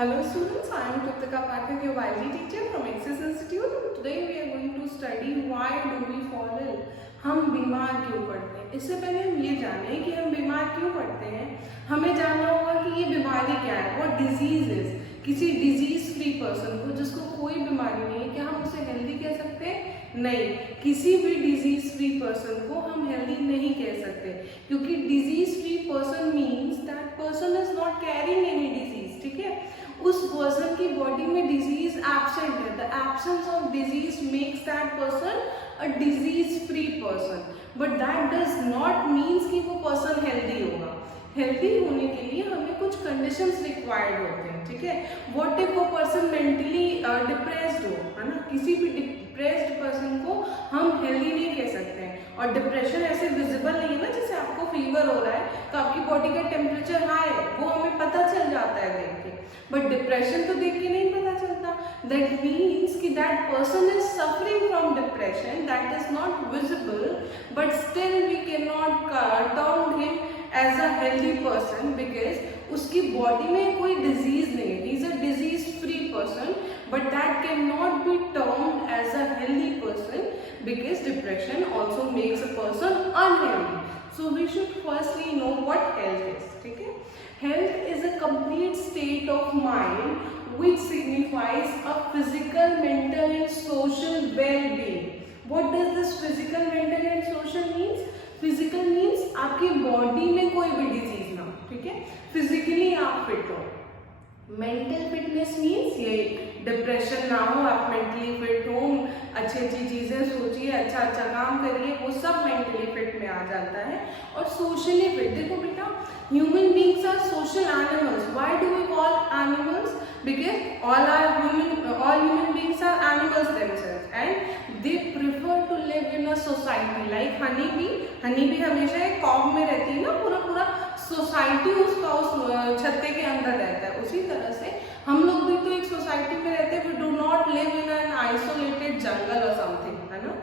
Hello students, I am Kritika Pathak, your biology teacher from Access Institute. And today we are going to study why do we fall ill. हम बीमार क्यों पड़ते हैं। इससे पहले हम ये जानें कि हम बीमार क्यों पड़ते हैं, हमें जानना होगा कि ये बीमारी क्या है, व्हाट डिजीज इज। किसी डिजीज फ्री पर्सन को जिसको कोई बीमारी नहीं है, क्या हम उसे हेल्दी कह सकते हैं? नहीं, किसी भी डिजीज फ्री पर्सन को हम हेल्दी नहीं कह सकते, क्योंकि disease free person means that person is not carrying any disease. ठीक है, उस पर्सन की बॉडी में डिजीज एब्सेंट है। The absence of disease makes that person a disease free person, but that does not means कि वो person healthy होगा। Healthy होने के लिए हमें कुछ कंडीशंस रिक्वायर्ड होते हैं। ठीक है, व्हाट इफ वो पर्सन मेंटली डिप्रेस्ड हो, है ना। किसी भी डिप्रेस्ड पर्सन को हम हेल्दी नहीं कह सकते हैं। और डिप्रेशन ऐसे विजिबल नहीं है ना, जैसे आपको फीवर हो रहा है तो आपकी बॉडी का टेम्परेचर हाई है, वो हमें पता चल जाता है देख के, बट डिप्रेशन तो देख के नहीं पता चलता। दैट मीन्स कि that person is suffering from depression, that is not visible, but still we can not turn him as a healthy person, because उसकी बॉडी में कोई डिजीज नहीं है। He is a disease free person, but that can not be termed as a healthy person, because depression also makes a person unhealthy. So we should firstly know what health is. ठीक है, health is a complete state of mind which signifies a physical, mental and social well-being. What does this physical, mental and social means? Physical means आपकी body में कोई भी disease ना हो। ठीक है, फिजिकली आप फिट हो। मेंटल फिटनेस मीन्स ये डिप्रेशन ना हो, आप मेंटली फिट हो, अच्छी अच्छी चीजें सोचिए, अच्छा अच्छा काम करिए, वो सब मेंटली फिट में आ जाता है। और सोशली फिट, देखो बेटा, human beings are social animals. Why do we call animals? Because all human beings are animals themselves and they prefer to live in a society like honey bee हमेशा एक com में रहती है ना, पूरा society उसका उस छत्ते के अंदर रहता है। उसी तरह से हम लोग भी तो एक सोसाइटी में रहते हैं। We do not live in an isolated jungle और समथिंग, है ना।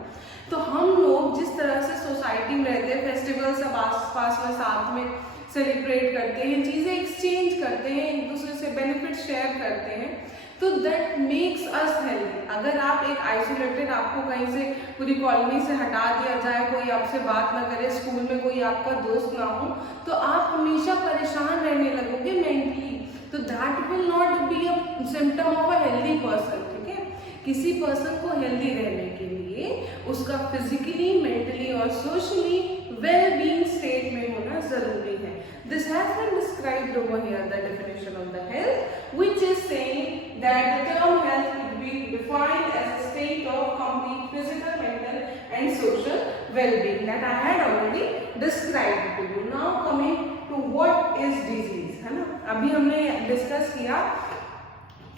तो हम लोग जिस तरह से सोसाइटी में रहते हैं, फेस्टिवल सब आस पास में साथ में सेलिब्रेट करते हैं, चीजें एक्सचेंज करते हैं, एक दूसरे से बेनिफिट शेयर करते हैं, तो दैट मेक्स अस हेल्दी। अगर आप एक आइसोलेटेड, आपको कहीं से पूरी कॉलोनी से हटा दिया जाए, कोई आपसे बात ना करे, स्कूल में कोई आपका दोस्त ना हो, तो आप हमेशा परेशान रहने लगोगे मेंटली, तो that will not be a symptom of a healthy person. ठीक है, किसी पर्सन को हेल्दी रहने के लिए उसका फिजिकली, मेंटली और सोशली वेल बीइंग स्टेट में होना जरूरी है। This has been described over here, the definition of the health, which is saying that the term health could be defined as a state of complete physical, mental and social well-being that I had already described to you. Now coming to what is disease, है ना। अभी हमने discuss किया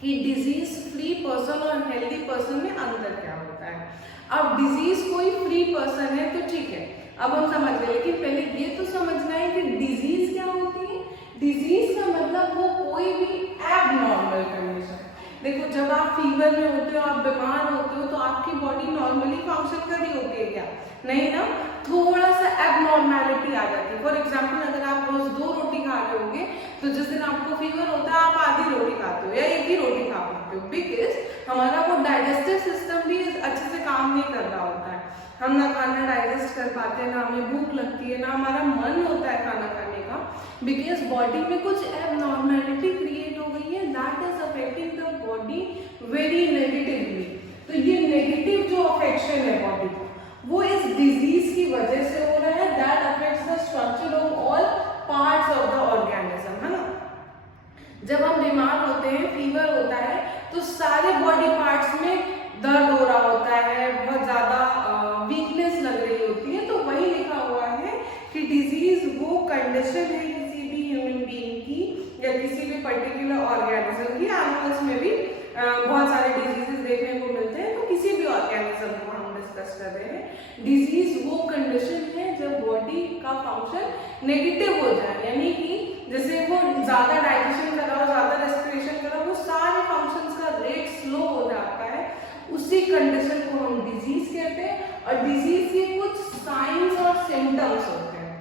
कि disease free person और healthy person में अंतर क्या होता है। अब डिजीज कोई फ्री पर्सन है तो ठीक है, अब हम समझ गए, लेकिन पहले ये तो समझना है कि डिजीज क्या होती है। डिजीज का मतलब वो कोई भी एबनॉर्मल कंडीशन। देखो, जब आप फीवर में होते हो, आप बीमार होते हो, तो आपकी बॉडी नॉर्मली फंक्शन कर रही होती है क्या? नहीं ना, थोड़ा सा एबनॉर्मैलिटी आ जाती है। फॉर एग्जाम्पल, अगर आप रोज 2 रोटी खा रहे होगे, तो जिस दिन आपको फीवर होता है आप आधी रोटी खाते हो या एक ही रोटी खा पाते हो, बिकॉज हमारा वो डाइजेस्टिव सिस्टम भी अच्छे से काम नहीं कर रहा होता है। हम ना खाना डाइजेस्ट कर पाते हैं, ना हमें भूख लगती है, ना हमारा मन होता है खाना खाने का, बिकॉज बॉडी में कुछ एबनॉर्मैलिटी क्रिएट हो गई है, that is affecting the body very negatively. तो ये नेगेटिव जो अफेक्शन है बॉडी का, वो इस डिजीज की वजह से हो रहा है। That affects the structure of all parts of the organism, है ना। जब हम बीमार होते हैं, फीवर होता है, तो सारे बॉडी पार्ट्स में दर्द हो रहा होता है, बहुत ज्यादा वीकनेस लग रही होती है। तो वही लिखा हुआ है कि डिजीज वो कंडीशन है किसी भी ह्यूमन बीइंग की या किसी भी पर्टिकुलर ऑर्गेनिज्म की। एनिमल्स में भी बहुत सारे डिजीजेस देखने को मिलते हैं, तो किसी भी ऑर्गेनिज्म को हम डिस्कस कर रहे हैं। डिजीज वो कंडीशन है जब बॉडी का फंक्शन नेगेटिव हो जाए, यानी कि जैसे वो ज्यादा डाइजेशन कर रहा हो, ज्यादा रेस्पिरेशन कर रहा हो, वो सारे फंक्शंस का रेट स्लो हो जाता है, उसी कंडीशन को हम डिजीज कहते हैं। और डिजीज के कुछ साइंस और सिम्टम्स होते हैं,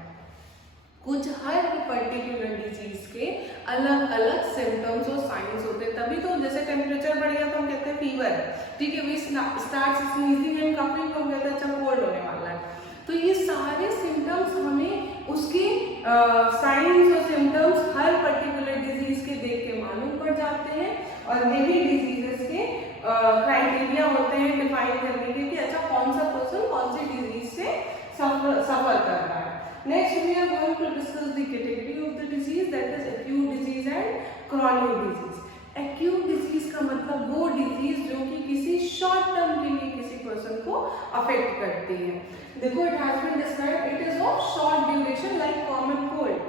कुछ हर पर्टिकुलर डिजीज के अलग अलग सिम्टम्स और साइंस होते हैं। तभी तो जैसे टेम्परेचर बढ़ गया तो हम कहते हैं फीवर है, ठीक है, we start sneezing and coughing तो हम कहते हैं अच्छा कोल्ड होने वाला है। तो ये सारे सिम्टम्स हमें उसके साइंस और सिम्टम्स हर पर्टिकुलर डिजीज के देख के मालूम पड़ जाते हैं, और यही डिजीजेस के क्राइटेरिया होते हैं डिफाइन करने के कि अच्छा कौन सा पर्सन कौन सी डिजीज से सफर कर रहा है। Next we are going to discuss the category of the disease, that is acute disease and chronic disease. Acute disease का मतलब वो डिजीज जो कि किसी शॉर्ट टर्म के लिए किसी पर्सन को अफेक्ट करती है। देखो it has been described, it is of short duration like common cold.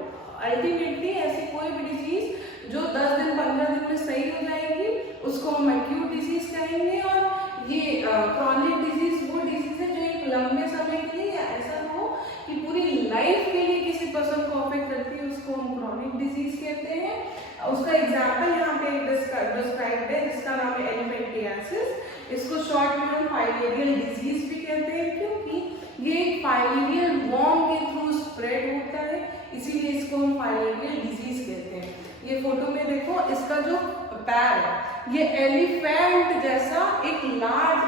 Ultimately ऐसी कोई भी डिजीज जो 10 दिन 15 दिन में सही हो जाएगी उसको हम एक्यूट डिजीज कहेंगे, और ये क्रॉनिक डिजीज वो डिजीज है जो एक लंबे समय के लिए या ऐसा हो कि पूरी लाइफ के लिए किसी पर्सन को अफेक्ट करती है, उसको हम क्रॉनिक डिजीज कहते हैं। उसका एग्जाम्पल यहाँ पे डिस्क्राइब्ड है जिसका नाम है एलिफेंटियासिस। इसको शॉर्ट में हम फाइलेरियल डिजीज भी कहते हैं क्योंकि ये एक फाइलेरियल वॉर्म के थ्रू स्प्रेड होता है, इसीलिए इसको हम फाइलेरियल डिजीज कहते हैं। ये फोटो में देखो, इसका जो पैर है ये एलिफेंट जैसा एक लार्ज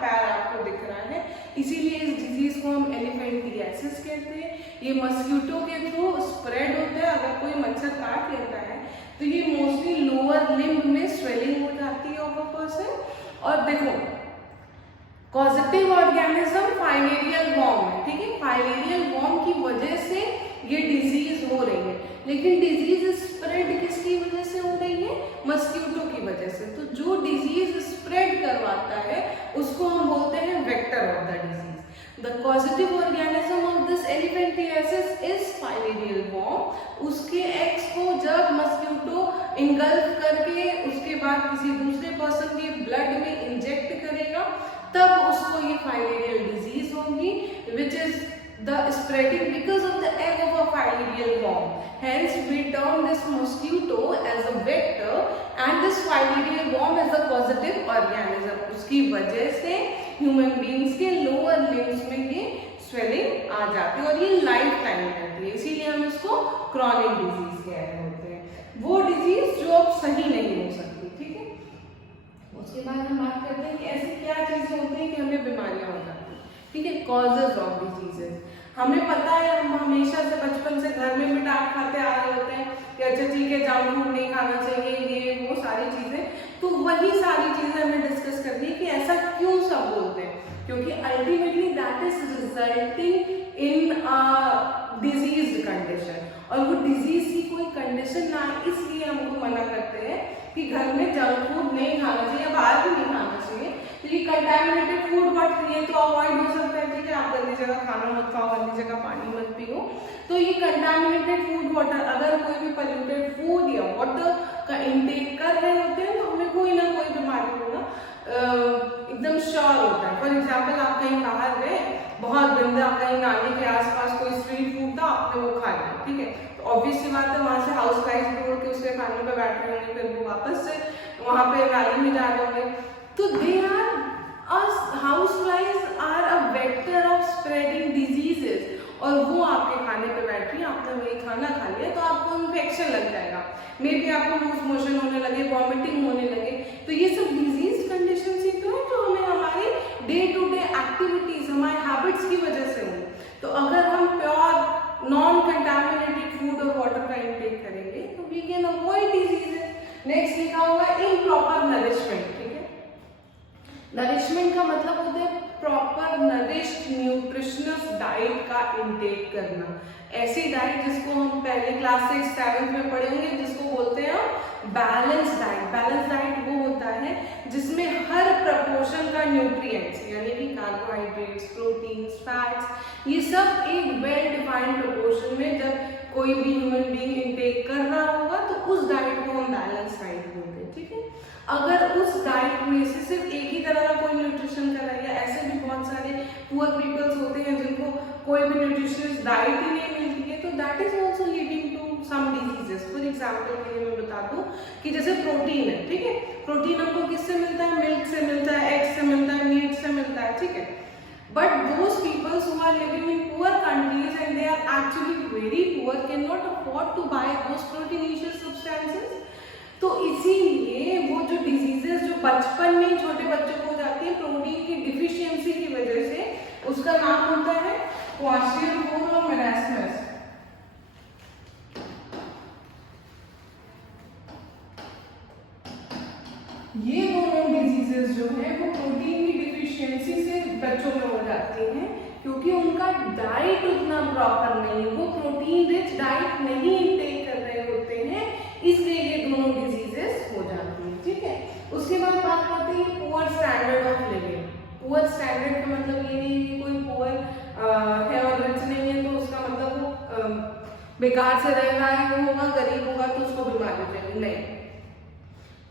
पैर आपको दिख रहा है, इसीलिए इस डिजीज को हम एलिफेंटियासिस कहते हैं। ये मस्कीटो के थ्रू स्प्रेड होता है। अगर कोई मच्छर काट लेता है तो ये मोस्टली लोअर लिम्ब में स्वेलिंग हो जाती है ऑफ अ पर्सन। और देखो कॉजेटिव ऑर्गेनिज्म फाइलेरियल वॉर्म है, ठीक है, फाइलेरियल वॉर्म की वजह से ये डिजीज हो रही है, लेकिन डिजीज स्प्रेड किसकी वजह से हो रही है? मस्कीटो की वजह से। तो जो डिजीज स्प्रेड करवाता है उसको हम बोलते हैं vector of the disease. The causative organism of this elephantiasis is filarial worm। उसके एग्स को जब मस्कीटो इंगल्फ करके उसके बाद किसी दूसरे पर्सन के ब्लड में इंजेक्ट करेगा तब उसको ये फाइलेरियल डिजीज होगी, which is the spreading because of the egg of a filarial worm. Hence we term this mosquito as a vector and this filarial worm as a causative organism। उसकी वजह से human beings के lower limbs में ये swelling आ जाती है और ये लाइफ टाइम रहती है, इसीलिए हम इसको क्रॉनिक डिजीज कह रहे होते हैं। वो डिजीज जो अब सही नहीं हो सकती, ठीक है। उसके बाद हम बात करते हैं कि ऐसी क्या चीजें होती हैं कि हमें बीमारियां हो जाती हैं, ठीक है। कॉजेज ऑफ डिजीजेस हमें पता है, हम हमेशा से बचपन से घर में भी डांट खाते आ रहे होते हैं कि अच्छा ठीक है जंक फूड नहीं खाना चाहिए, ये वो सारी चीजें। तो वही सारी चीजें हमें डिस्कस करनी है कि ऐसा क्यों सब बोलते हैं, क्योंकि ultimately that is resulting in disease condition, और वो डिजीज की कोई कंडीशन ना है, इसलिए हमको मना करते हैं कि घर में जंक फूड नहीं खाना चाहिए, बाहर भी नहीं खाना चाहिए। तो ये कंटामिनेटेड फूड बट ये तो अवॉइड हो सकता है, ठीक है, आप गंदी जगह खाना मत खाओ, गंदी जगह पानी मत पियो। तो ये कंटामिनेटेड फूड वाटर, अगर कोई भी पोल्यूटेड फूड या वाटर का इंटेक कर रहे होते हैं तो हमें कोई ना कोई बीमारी होना एकदम श्योर होता है। फॉर एग्जाम्पल आप कहीं बाहर गए, बहुत गंदा कहीं नाली के आसपास कोई स्ट्रीट फूड था, आपने वो खा लिया, ठीक है, तो ऑब्वियस सी बात है वहां से हाउस फ्लाइज भी उड़ के उसके खाने पे बैठ रहे होंगे, फिर वो वापस से वहां पे नाली में जा रहे होंगे। तो they are house flies are a vector of spreading diseases, और वो आपके खाने पे बैठ रही है, आपने वही खाना खा लिया तो आपको इन्फेक्शन लग जाएगा, मे बी आपको लूज मोशन होने लगे, वॉमिटिंग होने लगे। तो ये सब डिजीज कंडीशन ही तो है जो हमें हमारी डे टू डे एक्टिविटीज, हमारे हैबिट्स की वजह से हुई। तो अगर हम प्योर नॉन कंटामिनेटेड फूड और वाटर का इंटेक करेंगे तो we can avoid diseases. Next लिखा हुआ इम्प्रॉपर नरिशमेंट, ठीक है। नरिशमेंट का मतलब होता है प्रॉपर नरिश्ड न्यूट्रिशनस डाइट का इंटेक करना, ऐसी डाइट जिसको हम पहली क्लास से 7th में पढ़े होंगे, जिसको बोलते हैं बैलेंस डाइट। बैलेंस डाइट वो होता है जिसमें हर प्रपोर्शन का न्यूट्रिएंट्स यानी कि कार्बोहाइड्रेट्स, प्रोटीन्स, फैट्स, ये सब एक वेल डिफाइंड प्रपोर्शन में जब कोई भी ह्यूमन बीइंग इंटेक कर रहा होगा तो उस डाइट को हम बैलेंस डाइट बोलते हैं, ठीक है। अगर उस डाइट में से सिर्फ एक ही तरह का कोई न्यूट्रिशन का है, या ऐसे भी बहुत सारे पुअर पीपल्स होते हैं जिनको कोई भी न्यूट्रिशियस डाइट ही नहीं मिलती है, तो that is also leading to some diseases. For example के लिए मैं बता दूं कि जैसे प्रोटीन है, ठीक है, प्रोटीन हमको किससे मिलता है? मिल्क से मिलता है, एग से मिलता है, मीट से मिलता है, ठीक है। But those people who are living in poor countries and they are actually very poor cannot afford to buy those proteinaceous बचपन में छोटे बच्चों को हो जाती है प्रोटीन की डिफिशियंसी की वजह से, उसका नाम होता है क्वाशियोकोर और मेरास्मस। ये दोनों डिजीजेस जो है वो प्रोटीन की डिफिशियंसी से बच्चों में हो जाती हैं, क्योंकि उनका डाइट उतना प्रॉपर नहीं है, वो प्रोटीन रिच डाइट नहीं इंटेक कर रहे होते हैं, इसलिए ये दोनों डिजीजेस हो जाती हैं। ठीक है, उसके बाद बात करते हैं poor standard of living. Poor standard का मतलब ये नहीं कि कोई पुअर है और रिच नहीं है तो उसका मतलब वो बेकार से रह रहा है, वो होगा गरीब होगा तो उसको बीमारी हो जाएगी, नहीं।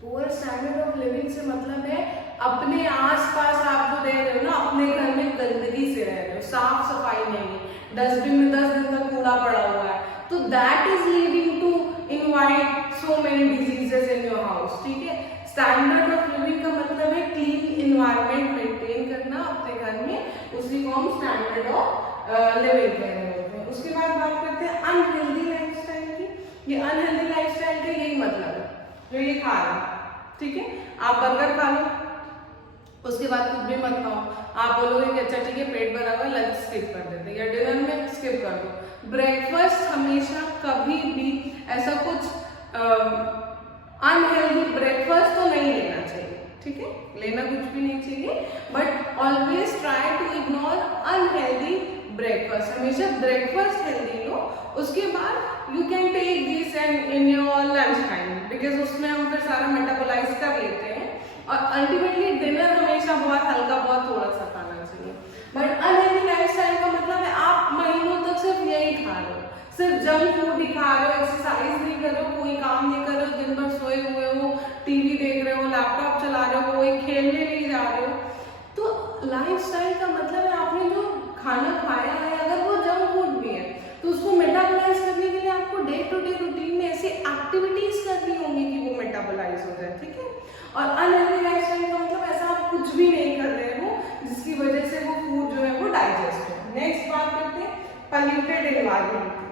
पुअर स्टैंडर्ड ऑफ लिविंग से मतलब है अपने आसपास आप जो रह रहे हो ना, अपने घर में गंदगी से रह रहे हो, साफ सफाई नहीं है, डस्टबिन में 10 दिन तक कूड़ा पड़ा हुआ है, तो that is leading to invite so many diseases in your house. ठीक है, स्टैंडर्ड ऑफ लिविंग का मतलब है क्लीन इन्वायरमेंट मेंटेन करना अपने घर में, उसी को हम स्टैंडर्ड ऑफ लिविंग कह रहे होते हैं। उसके बाद बात करते हैं अनहेल्दी लाइफस्टाइल की। ये अनहेल्दी लाइफस्टाइल का यही मतलब है जो ये खा रहा है। ठीक है, आप बर्गर खा लो, उसके बाद कुछ भी मत खाओ, आप बोलोगे कि अच्छा ठीक है पेट भरा हुआ, लंच स्किप कर देते हैं या डिनर में स्किप कर दो। ब्रेकफास्ट हमेशा कभी भी ऐसा कुछ अनहेल्दी ब्रेकफास्ट तो नहीं लेना चाहिए। ठीक है, लेना कुछ भी नहीं चाहिए, but always try to ignore unhealthy breakfast. हमेशा ब्रेकफास्ट हेल्दी लो, उसके बाद you can take this and in your lunch time, because उसमें हम फिर सारा मेटाबोलाइज कर लेते हैं, और अल्टीमेटली डिनर हमेशा बहुत हल्का, बहुत थोड़ा सा खाना चाहिए। बट अनहेल्दी लाइफस्टाइल का मतलब है आप महीनों तक सिर्फ यही खा रहे हो, सिर्फ जंक फूड ही खा रहे हो, एक्सरसाइज नहीं कर रहे हो, कोई काम नहीं कर रहे हो, दिन भर सोए हुए हो, टीवी देख रहे हो, लैपटॉप चला रहे हो, कोई खेलने नहीं जा रहे हो। तो लाइफस्टाइल का मतलब है आपने जो खाना खाया है अगर वो जंक फूड भी है तो उसको मेटाबोलाइज करने के लिए आपको डे टू डे रूटीन में ऐसी एक्टिविटीज करनी होंगी कि वो मेटाबोलाइज हो जाए। ठीक है, और अनहेल्दी लाइफस्टाइल का मतलब ऐसा आप कुछ भी नहीं कर रहे हो जिसकी वजह से वो फूड जो है वो डाइजेस्ट हो। नेक्स्ट बात करते हैं पॉल्यूटेड एनवायरनमेंट की।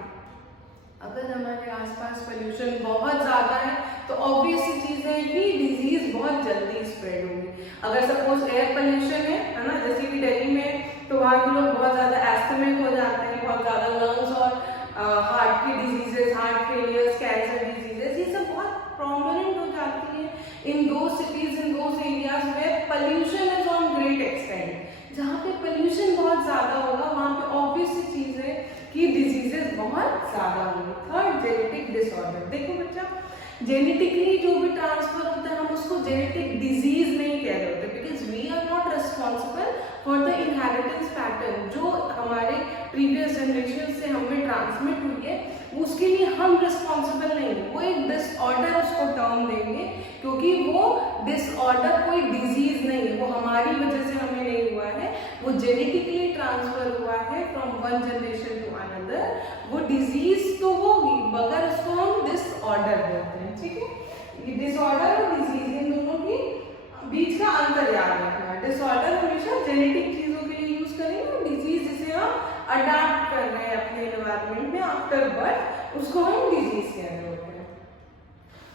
अगर हमारे आसपास पोल्यूशन बहुत ज्यादा है तो ऑब्वियस सी चीज है कि डिजीज बहुत जल्दी स्प्रेड होगी। अगर सपोज एयर पोल्यूशन है ना, जैसे कि दिल्ली में, तो वहाँ के लोग बहुत ज्यादा एस्थमेटिक हो जाते हैं, बहुत ज्यादा लंग्स और हार्ट की diseases, heart failures, cancer diseases, ये सब बहुत प्रोमिनेंट हो जाती है इन दो सिटीज, इन दो एरियाज में pollution is on great extent. जहाँ पे पोल्यूशन बहुत ज्यादा होगा वहाँ पे ऑब्वियस सी चीज है कि डिजीजेस बहुत ज्यादा होंगे। Third, genetic disorder. देखो बच्चा, जेनेटिकली जो भी ट्रांसफर होता है हम उसको जेनेटिक डिजीज नहीं कह रहे होते, because we are not responsible for the inheritance pattern. जो हमारे प्रीवियस जनरेशन से हमें ट्रांसमिट हुई है उसके लिए हम रिस्पॉन्सिबल नहीं है, वो एक डिसऑर्डर उसको टर्म देंगे, क्योंकि वो डिसऑर्डर कोई डिजीज नहीं है, वो हमारी वजह से हमें नहीं हुआ है, वो जेनेटिकली ट्रांसफर हुआ है from one generation to another. वो डिजीज तो होगी मगर उसको हम डिसऑर्डर बोलते हैं। ठीक है, ये डिसऑर्डर और डिजीज इन दोनों की बीच का अंतर याद रखना है। डिसऑर्डर हमेशा जेनेटिक चीजों के लिए यूज करेंगे और डिजीज जिसे हम अडाप्ट कर रहे हैं अपने एनवायरनमेंट में आफ्टर बर्थ, उसको हम डिजीज कह रहे होते हैं।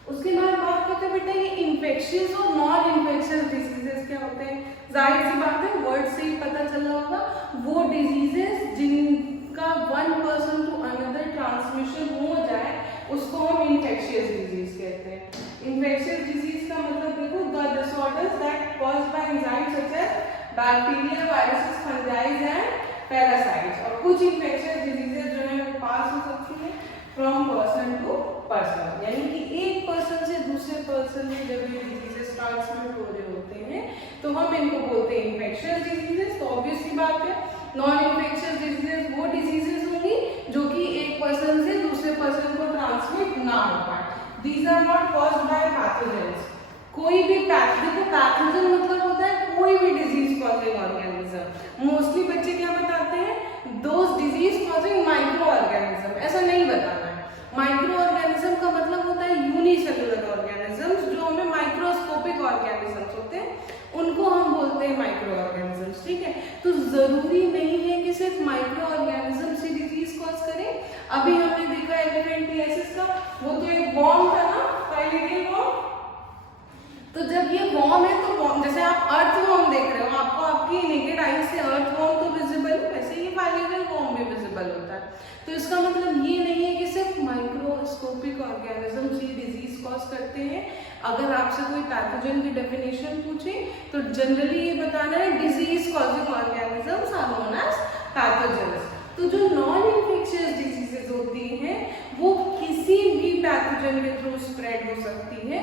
उसके बाद बात करते हैं बेटा ये इन्फेक्शियस और नॉन इन्फेक्शियस डिजीजेस क्या होते हैं। जाहिर सी बात है वर्ड से ही पता चल रहा होगा, वो डिजीजेस जिनका one person to another transmission हो जाए उसको हम इन्फेक्शियस डिजीज कहते हैं। इन्फेक्शियस डिजीज का मतलब देखो, the disorders that caused by enzymes such as bacteria, viruses, fungi and parasites. और कुछ इन्फेक्शियस डिजीजेस जो है वो पास हो सकती है फ्रॉम पर्सन टू पर्सन, यानी कि एक पर्सन से दूसरे पर्सन में जब ये डिजीजेस ट्रांसमिट हो रहे होते हैं तो हम इनको बोलते हैं इन्फेक्शियस डिजीजेस। तो ऑब्वियस सी बात है नॉन इन्फेक्शियस डिजीजेस वो डिजीजेस होंगी जो कि एक पर्सन से दूसरे पर्सन को ट्रांसमिट ना हो पाए। These are not caused by pathogens. कोई भी देखो पैथोजन मतलब होता है कोई भी डिजीज कॉजिंग ऑर्गेनिज्म। मोस्टली बच्चे क्या बताते हैं, those disease causing micro organism, ऐसा नहीं बताना है। माइक्रो ऑर्गेनिज्म का मतलब होता है यूनिसेलुलर ऑर्गेनिजम्स, जो हमें माइक्रोस्कोपिक ऑर्गेनिजम्स होते हैं उनको हम बोलते हैं माइक्रो ऑर्गेनिजम्स। ठीक है, तो जरूरी नहीं है कि सिर्फ माइक्रो ऑर्गेनिजम्स ही डिजीज कॉज करें। अभी हमने देखा एलिफेंटियासिस का, वो तो एक बॉम्ब था ना, फाइलेरियल बॉम्ब, तो तो जब ये वॉर्म है तो warm, जैसे आप अर्थ वॉर्म देख रहे हो, आपको आपकी नेकेड आई से अर्थ वॉर्म तो विजिबल है, वैसे ही बायोलॉजिकल वॉर्म भी विजिबल होता है। तो इसका मतलब ये नहीं है कि सिर्फ माइक्रोस्कोपिक ऑर्गेनिज्म ये डिजीज कॉज करते हैं। अगर आपसे कोई पैथोजन की डेफिनेशन पूछे तो जनरली ये बताना है disease causing organisms are known as pathogens. तो जो नॉन इन्फेक्शियस डिजीजेज होती हैं वो किसी भी पैथोजन के थ्रू स्प्रेड हो सकती है,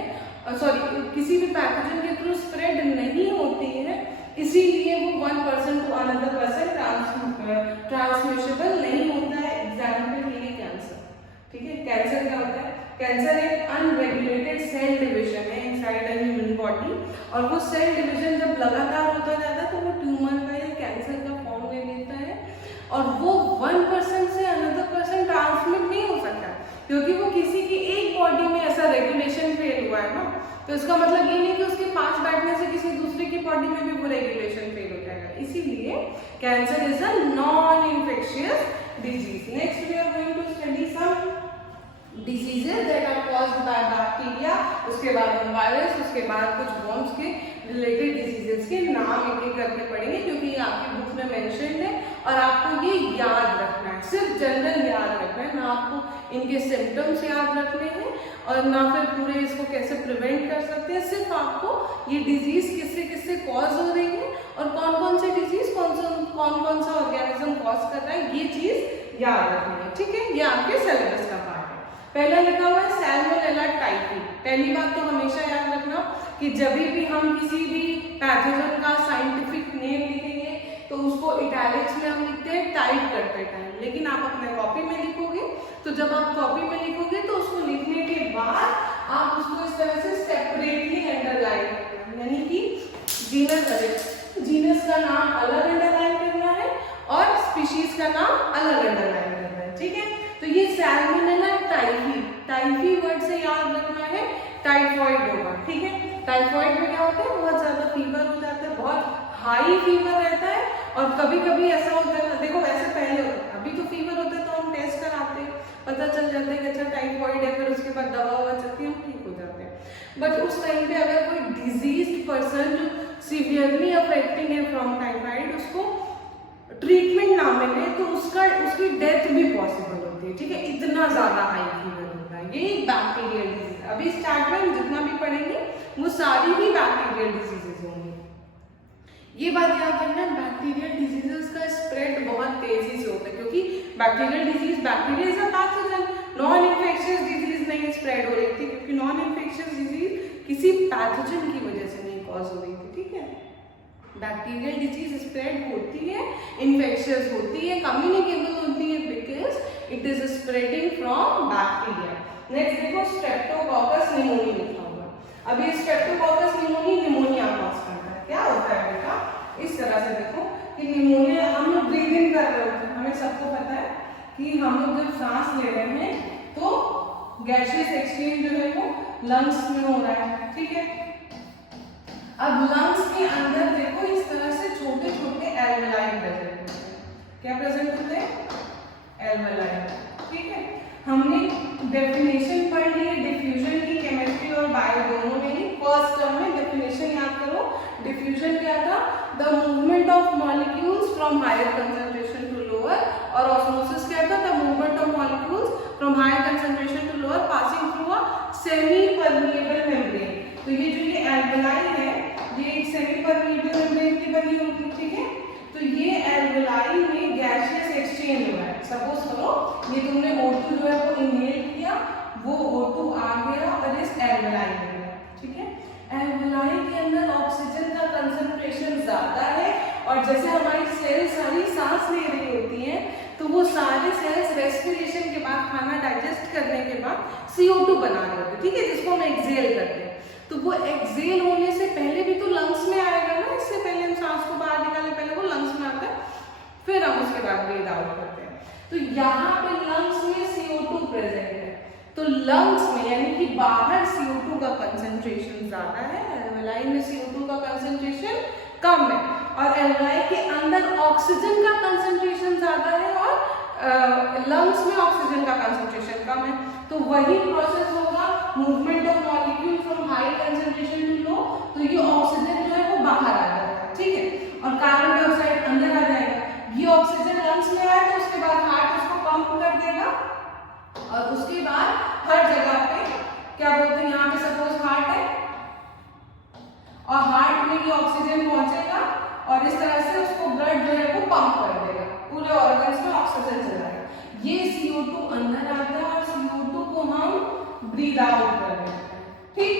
किसी भी पैथोजन के थ्रू स्प्रेड नहीं होती है, इसीलिए वो one person to another person transmissible नहीं होता है। एग्जाम्पल के लिए कैंसर, ठीक है। कैंसर क्या होता है? कैंसर एक अनरेगुलेटेड सेल डिवीजन है इनसाइड अ ह्यूमन बॉडी, और वो सेल डिवीजन जब लगातार होता जाता है तो वो ट्यूमर का या कैंसर का फॉर्म ले लेता है, और वो वन पर्सन से अनदर पर्सन ट्रांसमिट नहीं हो सकता क्योंकि वो किसी की एक बॉडी में ऐसा रेगुलेशन फेल हुआ है ना। तो इसका मतलब ये नहीं कि उसके पास बैठने से किसी दूसरे की बॉडी में भी वो रेगुलेशन फेल हो जाएगा, इसीलिए cancer is a non infectious disease. Next we are going to study some diseases that are caused by bacteria, उसके बाद वायरस, उसके बाद कुछ वर्म्स के रिलेटेड डिजीजेस के नाम एक एक करके पढ़ेंगे क्योंकि ये आपकी बुक में मेंशन्ड है और आपको ये याद रखना है, सिर्फ जनरल याद रखना है, ना आपको इनके सिम्टम्स याद रखने हैं और ना फिर पूरे इसको कैसे प्रिवेंट कर सकते हैं। सिर्फ आपको ये डिजीज किससे किससे कॉज हो रही है और कौन कौन से डिजीज कौन कौन सा ऑर्गेनिज्म कॉज कर रहा है, ये चीज याद रखनी है, ठीक है। ये आपके सिलेबस का पार्ट है। पहला लिखा हुआ है सैल्मोनेला टाइफी। पहली बात तो हमेशा याद रखना कि जब भी हम किसी भी पैथोजन का साइंटिफिक नेम लिखेंगे तो उसको इटैलिक्स में हम लिखते हैं टाइप करते टाइम, लेकिन आप अपने कॉपी में लिखोगे तो जब आप कॉपी में लिखोगे तो उसको लिखने के बाद आप उसको इस तरह से सेपरेटली अंडरलाइन करना है, यानी कि जीनस का नाम अलग अंडरलाइन करना है और स्पीशीज का नाम अलग अंडरलाइन करना है, ठीक है। तो ये सैल्मोनेला टाइफी वर्ड से याद रखना है, टाइफॉइड होगा, ठीक है। टाइफॉइड में क्या होता है, बहुत ज्यादा फीवर हो जाता है, बहुत हाई फीवर रहता है, और कभी कभी ऐसा होता है, देखो वैसे पहले होता है, अभी तो फीवर होता है तो हम टेस्ट कराते हैं, पता चल जाता है कि अच्छा टाइफॉइड है, फिर उसके बाद दवा ववा चलती है, हम ठीक हो जाते हैं। बट उस टाइम पे अगर कोई डिजीज्ड पर्सन जो सीवियरली अफेक्टिंग है फ्रॉम टाइफाइड, उसको ट्रीटमेंट ना मिले तो उसकी डेथ भी पॉसिबल होती है, ठीक है, इतना ज्यादा हाई फीवर होता है। ये बैक्टीरियल डिजीज, अभी स्टार्ट में जितना भी पढ़ेंगे वो सारी ही बैक्टीरियल डिजीजेज होंगी। ये बात याद रखना, बैक्टीरियल डिजीजेस का स्प्रेड बहुत तेजी से होता है क्योंकि bacterial disease, bacteria is a pathogen, non infectious disease नहीं स्प्रेड हो रही थी क्योंकि नॉन इन्फेक्शियस डिजीज किसी पैथोजन की वजह से नहीं कॉज हो रही थी, ठीक है। बैक्टीरियल डिजीज स्प्रेड होती है, इन्फेक्शियस होती है, कम्युनिकेबल होती है because it is spreading from bacteria. Next देखो स्ट्रेप्टोकोकस निमोनिया लिखा हुआ। अभी स्ट्रेप्टोकोकस निमोनिया कॉज करता है। क्या होता है बेटा, इस तरह से देखो कि निमोनिया हम लोग ब्रीद इन कर रहे होते हैं, हमें सबको पता है कि हम लोग जब सांस ले रहे हैं तो गैसियस एक्सचेंज जो है वो लंग्स में हो रहा है, ठीक है। अब लंग्स के अंदर देखो इस तरह से छोटे छोटे एल्वेलाई प्रेजेंट होते हैं। क्या प्रेजेंट होते हैं? एल्वेलाई, ठीक है। हमने डेफिनेशन पढ़ ली है डिफ्यूजन की, केमिस्ट्री और बायो दोनों में ही। फर्स्ट टर्म में डेफिनेशन याद करो, डिफ्यूजन क्या था? The movement of molecules from higher concentration to lower, और ऑस्मोसिस क्या था? The movement of molecules from higher concentration to lower passing through a semi permeable membrane. तो ये जो ये एल्वेलाई है ये एक सेमी परमिएबल मेम्ब्रेन की बनी होगी, ठीक है। तो ये एल्वेलाई में गैसियस एक्सचेंज हो रहा है। सपोज करो ये तुमने O2 जो है वो इनहेल किया, वो O2 आ गया और इस एल्वेलाई में गया, ठीक है। एल्वेलाई के अंदर ऑक्सीजन का कंसंट्रेशन ज्यादा है, और जैसे हमारी सेल सारी सांस ले रही होती हैं तो वो सारे सेल्स रेस्पिरेशन के बाद, खाना डाइजेस्ट करने के बाद CO2 बना रहे होते हैं, ठीक है, जिसको हम एक्सहेल करते हैं। तो वो एक्सहेल होने से पहले भी तो लंग्स में आएगा ना, इससे पहले हम सांस को बाहर निकालने पहले वो लंग्स में आता है, फिर हम उसके बाद ब्रीथ आउट करते हैं। तो यहाँ पे लंग्स में CO2 प्रेजेंट है, तो लंग्स में यानी कि बाहर CO2 का कंसंट्रेशन ज्यादा है, एल्वेलाई में CO2 का कंसंट्रेशन कम है, और एल्वेलाई के अंदर ऑक्सीजन का कंसंट्रेशन ज्यादा है और लंग्स में ऑक्सीजन का कंसंट्रेशन कम है। तो वही प्रोसेस होगा, movement of molecule from high concentration to low, breathe out कर देते हैं, ठीक।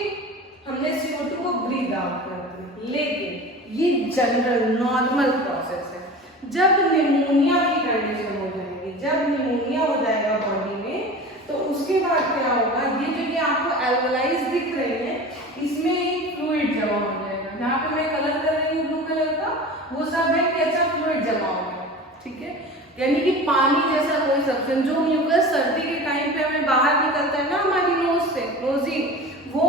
हमने CO2 को ब्रीद आउट कर दिया, लेकिन ये जनरल नॉर्मल प्रोसेस है। जब निमोनिया की कंडीशन हो जाएगी, जब निमोनिया हो जाएगा बॉडी में, तो उसके बाद क्या होगा, ये आपको एल्वलाइज दिख रहे हैं, इसमें एक फ्लूइड जमा हो जाएगा। जहाँ पे मैं कलर कर रही हूँ ब्लू कलर का, वो सब है कैसा फ्लूइड जमा हो गया, ठीक है। यानी कि पानी जैसा कोई सब्सटेंस, जो म्यूकस सर्दी के टाइम पे हमें बाहर निकलता है ना हमारी नोज से, नोजिंग, वो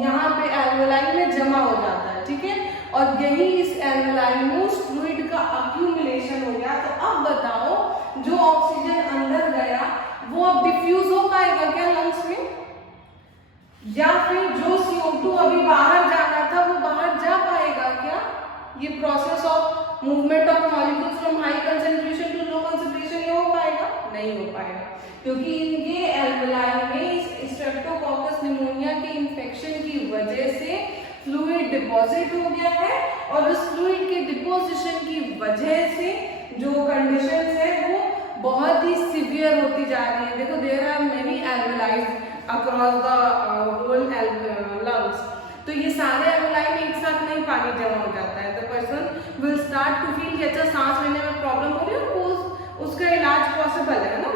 यहाँ पे एल्वलाई में जमा हो जाता है, ठीक है। और यही इस एल्वलाइनोस फ्लूइड का अक्यूमुलेशन हो गया। तो अब बताओ, जो ऑक्सीजन अंदर गया वो अब डिफ्यूज हो पाएगा क्या लंग्स में, या फिर जो CO2 अभी बाहर जाना था वो बाहर जा पाएगा क्या? ये process of movement of molecules from high concentration to low concentration ये हो पाएगा? नहीं हो पाएगा, क्योंकि इनके एल्वलाई में स्ट्रेप्टोकोकस निमोनिया के इन्फेक्शन की वजह से फ्लूइड डिपॉजिट हो गया है, और उस फ्लूइड के डिपोजिशन की वजह से जो कंडीशंस है वो बहुत ही सीवियर होती जा रही है। देखो, there are many alveoli across the whole lungs, तो ये सारे एल्वलाई में एक साथ नहीं पानी जमा हो जाता है। The person will start to feel कि अच्छा सांस लेने में प्रॉब्लम हो रही है, उसका इलाज पॉसिबल है ना,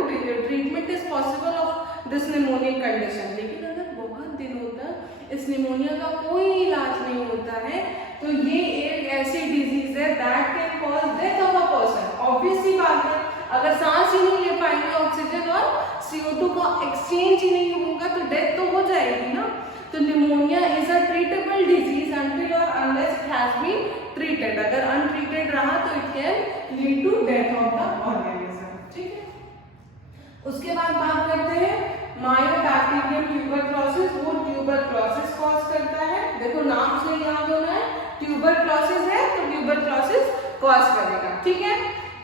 treatment is possible of this mnemonic condition. लेकिन अगर बहुत दिनों तक इस निमोनिया का कोई इलाज नहीं होता है, तो ये एक ऐसी डिजीज है that can cause death of a person. Obvious सी बात है, अगर सांस ही नहीं ले पाएंगे ऑक्सीजन और CO2 का एक्सचेंज ही नहीं होगा तो डेथ तो हो जाएगी ना। तो pneumonia is a treatable disease until और unless it has been treated. अगर अनट्रीटेड रहा तो it can lead to death of the organism, ठीक है। उसके बाद बात करते हैं मायोबैक्टीरियम ट्यूबरक्लोसिस। वो ट्यूबरक्लोसिस कॉज करता है, देखो नाम से याद होना है, ट्यूबरक्लोसिस है तो ट्यूबरक्लोसिस कॉज करेगा, ठीक है।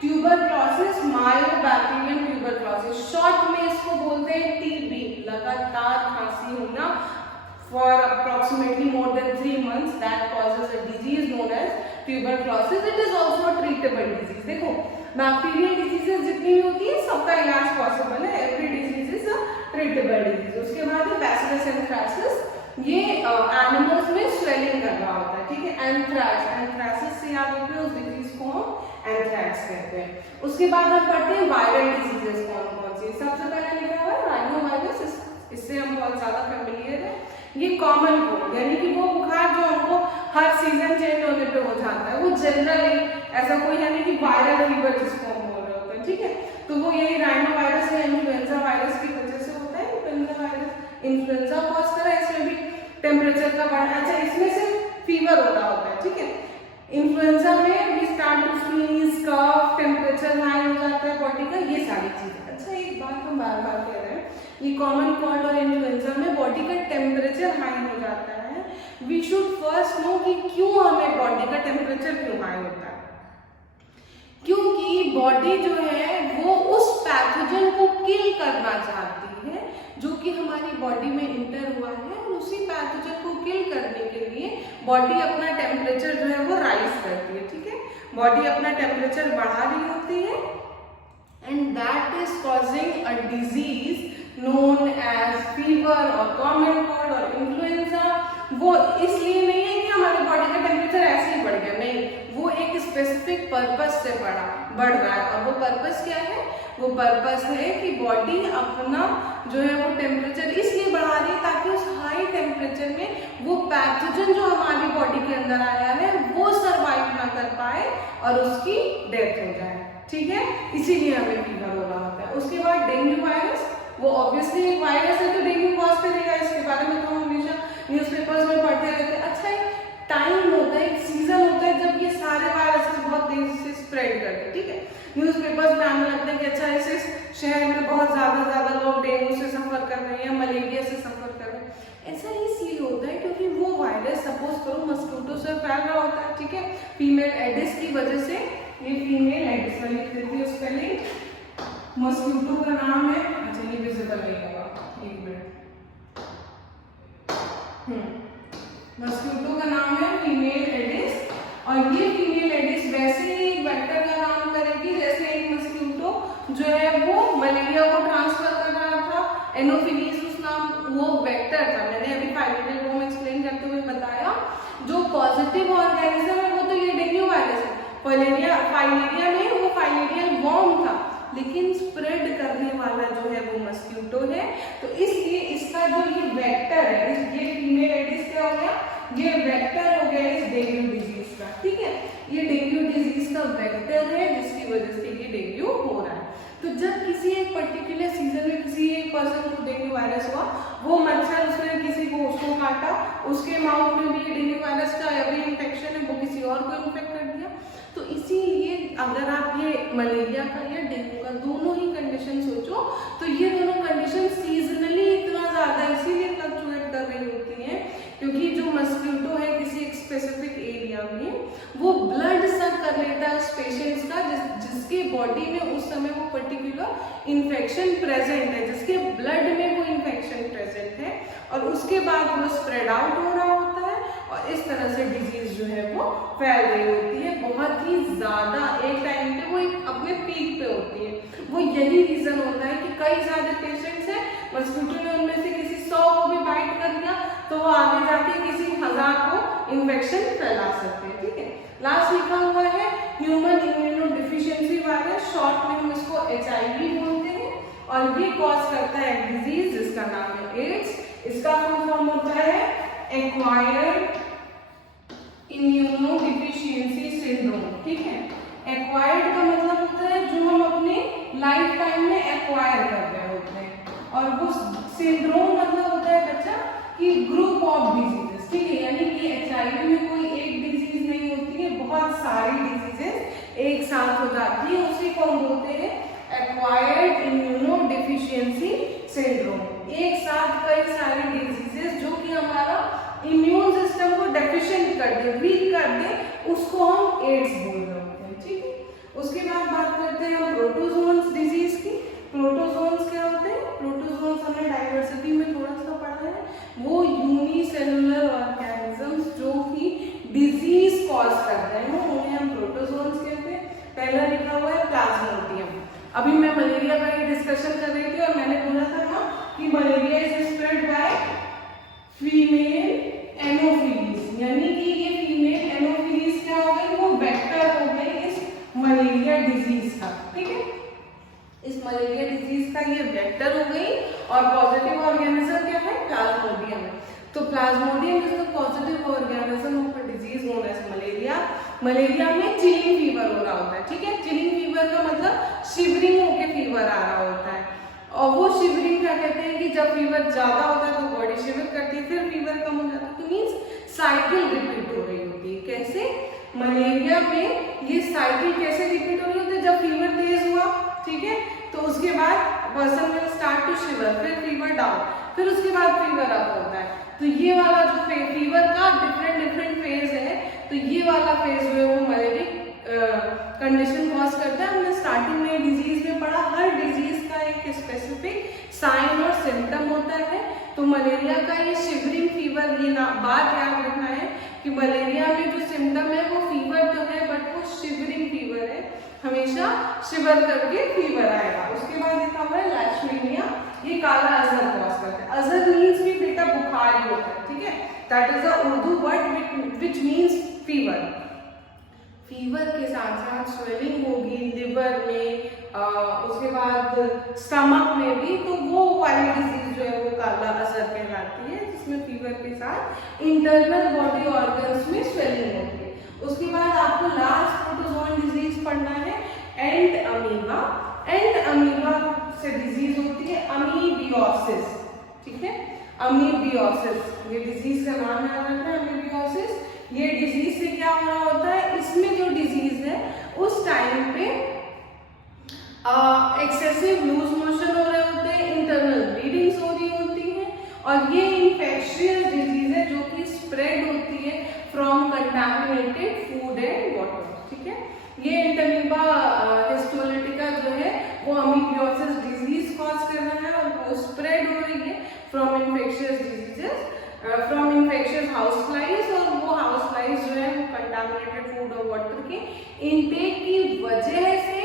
ट्यूबरक्लोसिस, मायोबैक्टीरियम ट्यूबरक्लोसिस, शॉर्ट में इसको बोलते हैं TB, लगातार खांसी होना for approximately more than 3 months, that causes a disease known as tuberculosis. It is also a treatable disease. देखो, बैक्टीरियल डिजीजेस जितनी भी होती है सबका इलाज पॉसिबल है, every disease is a treatable disease. उसके बाद बैसिलस एंथ्रासिस, ये एनिमल्स में स्वेलिंग कर रहा होता है, ठीक है। एंथ्रैक्स, एंथ्रासिस से याद रखिए, उस डिजीज को हम एंथ्रैक्स कहते हैं। उसके बाद हम पढ़ते हैं वायरल डिजीजेस कौन कौन सी। सबसे पहले लिखा हुआ है राइनोवायरस, इससे हम बहुत ज्यादा फैमिलियर है। ये कॉमन कोल्ड, यानी कि वो बुखार जो हमको हर सीजन चेंज होने पे हो जाता है, वो जनरली ऐसा कोई है नहीं कि वायरल फीवर जिसको हम बोल रहे होते हैं, ठीक है। तो वो यही राइनो वायरस या इन्फ्लुएंजा वायरस की वजह से होता है। इन्फ्लुएंजा वायरस इन्फ्लुएंजा कॉज कर रहा है, इसमें भी टेम्परेचर का बढ़ना, अच्छा इसमें सिर्फ फीवर हो रहा होता है, ठीक है। इन्फ्लुएंजा में we start to sneeze, cough, temperature high हो जाता है बॉडी का, ये सारी चीजें। अच्छा एक बात हम बार बार कह रहे हैं, ये कॉमन कोल्ड और इन्फ्लुएंजा में बॉडी का टेम्परेचर हाई हो जाता है। वी शुड फर्स्ट नो कि क्यों हमें बॉडी का टेम्परेचर क्यों हाई होता है। क्योंकि बॉडी जो है वो उस पैथोजन को किल करना चाहती है जो कि हमारी बॉडी में इंटर हुआ है, और उसी पैथोजन को किल करने के लिए बॉडी अपना टेम्परेचर जो है वो राइज करती है, ठीक है। बॉडी अपना टेम्परेचर बढ़ा रही होती है, and that is causing a disease known as fever और common cold और influenza। वो इसलिए नहीं है कि हमारे बॉडी का टेम्परेचर ऐसे ही बढ़ गया, नहीं, वो एक स्पेसिफिक पर्पस से बढ़ रहा है। और वो पर्पस क्या है? वो पर्पस है कि बॉडी अपना जो है वो टेम्परेचर इसलिए बढ़ा रही है ताकि उस हाई टेम्परेचर में वो पैथोजन जो हमारी बॉडी के अंदर आया है वो सर्वाइव ना कर पाए और उसकी डेथ हो जाए, ठीक है। इसीलिए हमें फीवर हो रहा होता है। उसके बाद डेंगू वायरस, वो ऑब्वियसली एक वायरस है तो डेंगू कॉज करेगा, इसके बारे में तो हम हमेशा न्यूज़पेपर्स में पढ़ते रहते हैं। अच्छा एक टाइम होता है, एक सीजन होता है जब ये सारे वायरसेस बहुत तेजी से स्प्रेड करते हैं, ठीक है। न्यूज़पेपर्स में आने लगता है कि अच्छा इस शहर में बहुत ज्यादा लोग डेंगू से सफर कर रहे हैं, मलेरिया से सफर कर रहे हैं। ऐसा इसलिए होता है क्योंकि वो वायरस सपोज करो मस्किटो से फैल रहा होता है, ठीक है, फीमेल एडिस की वजह से। ये फीमेल एडिस वाली देखिए उस पहले मस्किटो का नाम है, अच्छा ये विजिबल नहीं होगा, एक मिनट, मस्किटो का नाम है फीमेल एडिस, और ये फीमेल एडिस वैसे ही एक वेक्टर का काम करेगी जैसे एक मस्किटो जो है वो मलेरिया को ट्रांसफर कर रहा था, एनोफिलीज उस नाम, वो वेक्टर था, मैंने अभी फाइलेरियल वर्म एक्सप्लेन करते हुए बताया, जो पॉजिटिव ऑर्गेनिज्म है वो तो ये डेंगू वायरस है, फाइलेरिया नहीं, वो फाइलेरियल वर्म था, लेकिन स्प्रेड करने वाला जो है वो मस्क्यूटो है। तो इसलिए इसका जो ये वेक्टर है, ये फीमेल एडिस क्या हो गया, ये वेक्टर हो गया इस डेंगू डिजीज का, ठीक है, ये डेंगू डिजीज का वेक्टर है जिसकी वजह से ये डेंगू हो रहा है। तो जब किसी एक पर्टिकुलर सीजन में किसी एक पर्सन को डेंगू वायरस हुआ, वो मच्छर उसने किसी को उसको काटा, उसके माउथ में भी डेंगू वायरस का अभी इन्फेक्शन है, वो किसी और को इन्फेक्ट कर दिया। तो इसीलिए अगर आप ये मलेरिया का या डेंगू का दोनों ही कंडीशन सोचो, तो ये दोनों कंडीशन सीजनली इतना ज्यादा इसीलिए फ्लक्चुएट कर रही होती हैं क्योंकि जो मस्क्यूटो है किसी एक स्पेसिफिक एरिया में वो ब्लड सक कर लेता है उस पेशेंट्स का जिसके बॉडी में उस समय वो पर्टिकुलर इन्फेक्शन प्रेजेंट है, जिसके ब्लड में वो इन्फेक्शन प्रेजेंट है, और उसके बाद वो स्प्रेड आउट हो रहा होता है और इस तरह से डिजीज जो है वो फैल रही होती है बहुत ही ज्यादा। एक टाइम पे वो एक अपने पीक पे होती है, वो यही रीजन होता है कि कई ज्यादा पेशेंट्स हैं, मस्क्यूटो ने उनमें से किसी 100 को भी बाइट कर दिया तो वो आगे जाके किसी 1000 को इन्फेक्शन फैला सकते हैं, ठीक है। लास्ट लिखा हुआ है human immuno deficiency virus, short में हम इसको HIV बोलते हैं, और ये कॉज करता है एक डिजीज जिसका नाम है एड्स। इसका फुल फॉर्म होता है एक्वायर्ड इम्यूनो डिफिशियंसी सिंड्रोम, ठीक है। एक्वायर्ड का मतलब होता है जो हम अपने लाइफ टाइम में एक्वायर कर रहे होते हैं, और वो सिंड्रोम मतलब होता है बच्चा कि ग्रुप ऑफ डिजीजेस, ठीक है, यानी कि HIV में कोई एक डिजीज नहीं होती है, बहुत सारी डिजीजेस एक साथ हो जाती है, उसी को हम बोलते हैं एक्वायर्ड इम्यूनो डिफिशियंसी सिंड्रोम। एक साथ कई सारी डिजीजेस जो कि हमारा इम्यून सिस्टम को डेफिशिएंट कर दे, वीक कर दे, उसको हम एड्स बोल रहे होते हैं, ठीक है। उसके बाद बात करते हैं हम प्रोटोजोन्स डिजीज की। प्रोटोजोन्स क्या होते हैं? प्रोटोजोन्स हमने डाइवर्सिटी में थोड़ा सा पढ़ा है, वो यूनिसेलुलर ऑर्गेनिजम्स जो कि डिजीज कॉज करते हैं उन्हें हम प्रोटोजोन्स कहते हैं। पहला लिखा हुआ है प्लाज्मोडियम। अभी मैं मलेरिया का ही डिस्कशन कर रही थी और मैंने बोला था ना कि malaria is spread by female anopheles, यानी कि ये फीमेल एनोफिलीज क्या हो गई, वो वेक्टर हो गई इस मलेरिया डिजीज का, ठीक है। इस मलेरिया डिजीज का ये वेक्टर हो गई, और पॉजिटिव ऑर्गेनिज्म क्या है, प्लाज्मोडियम है। तो plasmodium is the positive organism of a disease known as malaria. Malaria में चिलिंग फीवर हो रहा होता है, ठीक है। चिलिंग फीवर का मतलब शिवरिंग होके फीवर आ रहा होता है, और वो शिवरिंग क्या कहते हैं कि जब फीवर ज्यादा होता है तो बॉडी शिवर करती है, फिर फीवर कम हो जाता है, तो मीन्स साइकिल रिपीट हो रही होती है। कैसे? मलेरिया में ये साइकिल कैसे रिपीट हो रही होती है, जब फीवर तेज हुआ, ठीक है, तो उसके बाद पर्सन विल स्टार्ट टू शिवर, फिर फीवर डाउन, फिर उसके बाद फीवर अप होता है। तो ये वाला जो फीवर का डिफरेंट फेज है, तो ये वाला फेज जो है वो मलेरिक कंडीशन कॉज करता है। हमने स्टार्टिंग में डिजीज में पढ़ा, हर डिजीज का एक स्पेसिफिक साइन और सिम्टम होता है। तो मलेरिया का ये शिवरिंग फीवर, ये बात याद रखना है कि मलेरिया में जो सिम्टम है वो फीवर तो है, बट वो शिवरिंग फीवर है, हमेशा शिवर करके फीवर आएगा। उसके बाद लिखा हुआ है लैशमीनिया, ये काला अजहर कॉज करता है। अजहर मीन्स भी बेटा बुखार ही होता है, ठीक है, that is the Urdu word which means fever. Fever के साथ साथ स्वेलिंग होगी लिवर में, उसके बाद स्टमक में भी, तो वो वाली डिजीज जो है वो काला अजहर कहलाती है, जिसमें फीवर के साथ इंटरनल बॉडी ऑर्गन्स में स्वेलिंग होती है। उसके बाद आपको लास्ट प्रोटोजोन डिजीज पढ़ना है एंड अमीबा। एंड अमीबा से डिजीज होती है अमीबियोसिस, ठीक है, अमीबियोसिस, ये डिजीज का नाम याद रखना है, अमीबियोसिस। ये डिजीज से क्या हो रहा होता है, इसमें जो डिजीज है उस टाइम पे एक्सेसिव लूज मोशन हो रहे होते हैं, इंटरनल ब्लीडिंग्स हो रही होती हैं, और ये इन्फेक्शियस डिजीज है जो कि स्प्रेड होती है from contaminated food and water, ठीक है। ये एंटमीबा हिस्टोलिटिका जो है वो अमीबियोसिस डिजीज कॉज कर रहा है, और वो स्प्रेड हो रही है from infectious diseases, from infectious house flies, और वो हाउस फ्लाइज जो है वो कंटामिनेटेड फूड और वाटर के इनटेक की वजह से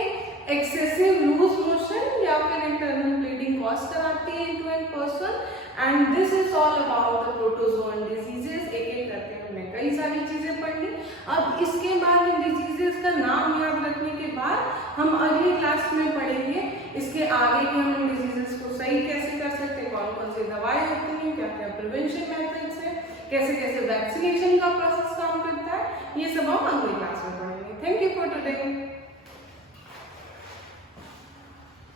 एक्सेसिव लूज मोशन या फिर इंटरनल ब्लीडिंग कॉज कराती है in to an person. And this is all about the protozoan diseases. एक एक करके हमने कई सारी चीजें पढ़ी। अब इसके बाद इन डिजीजेस का नाम याद रखने के बाद हम अगली क्लास में पढ़ेंगे इसके आगे कि हम इन डिजीजेस को सही कैसे कर सकते हैं, कौन कौन सी दवाएं होती हैं, क्या क्या प्रिवेंशन मेथड्स है, कैसे कैसे वैक्सीनेशन का प्रोसेस काम करता है, ये सब हम अगली क्लास में पढ़ेंगे। Thank you for today.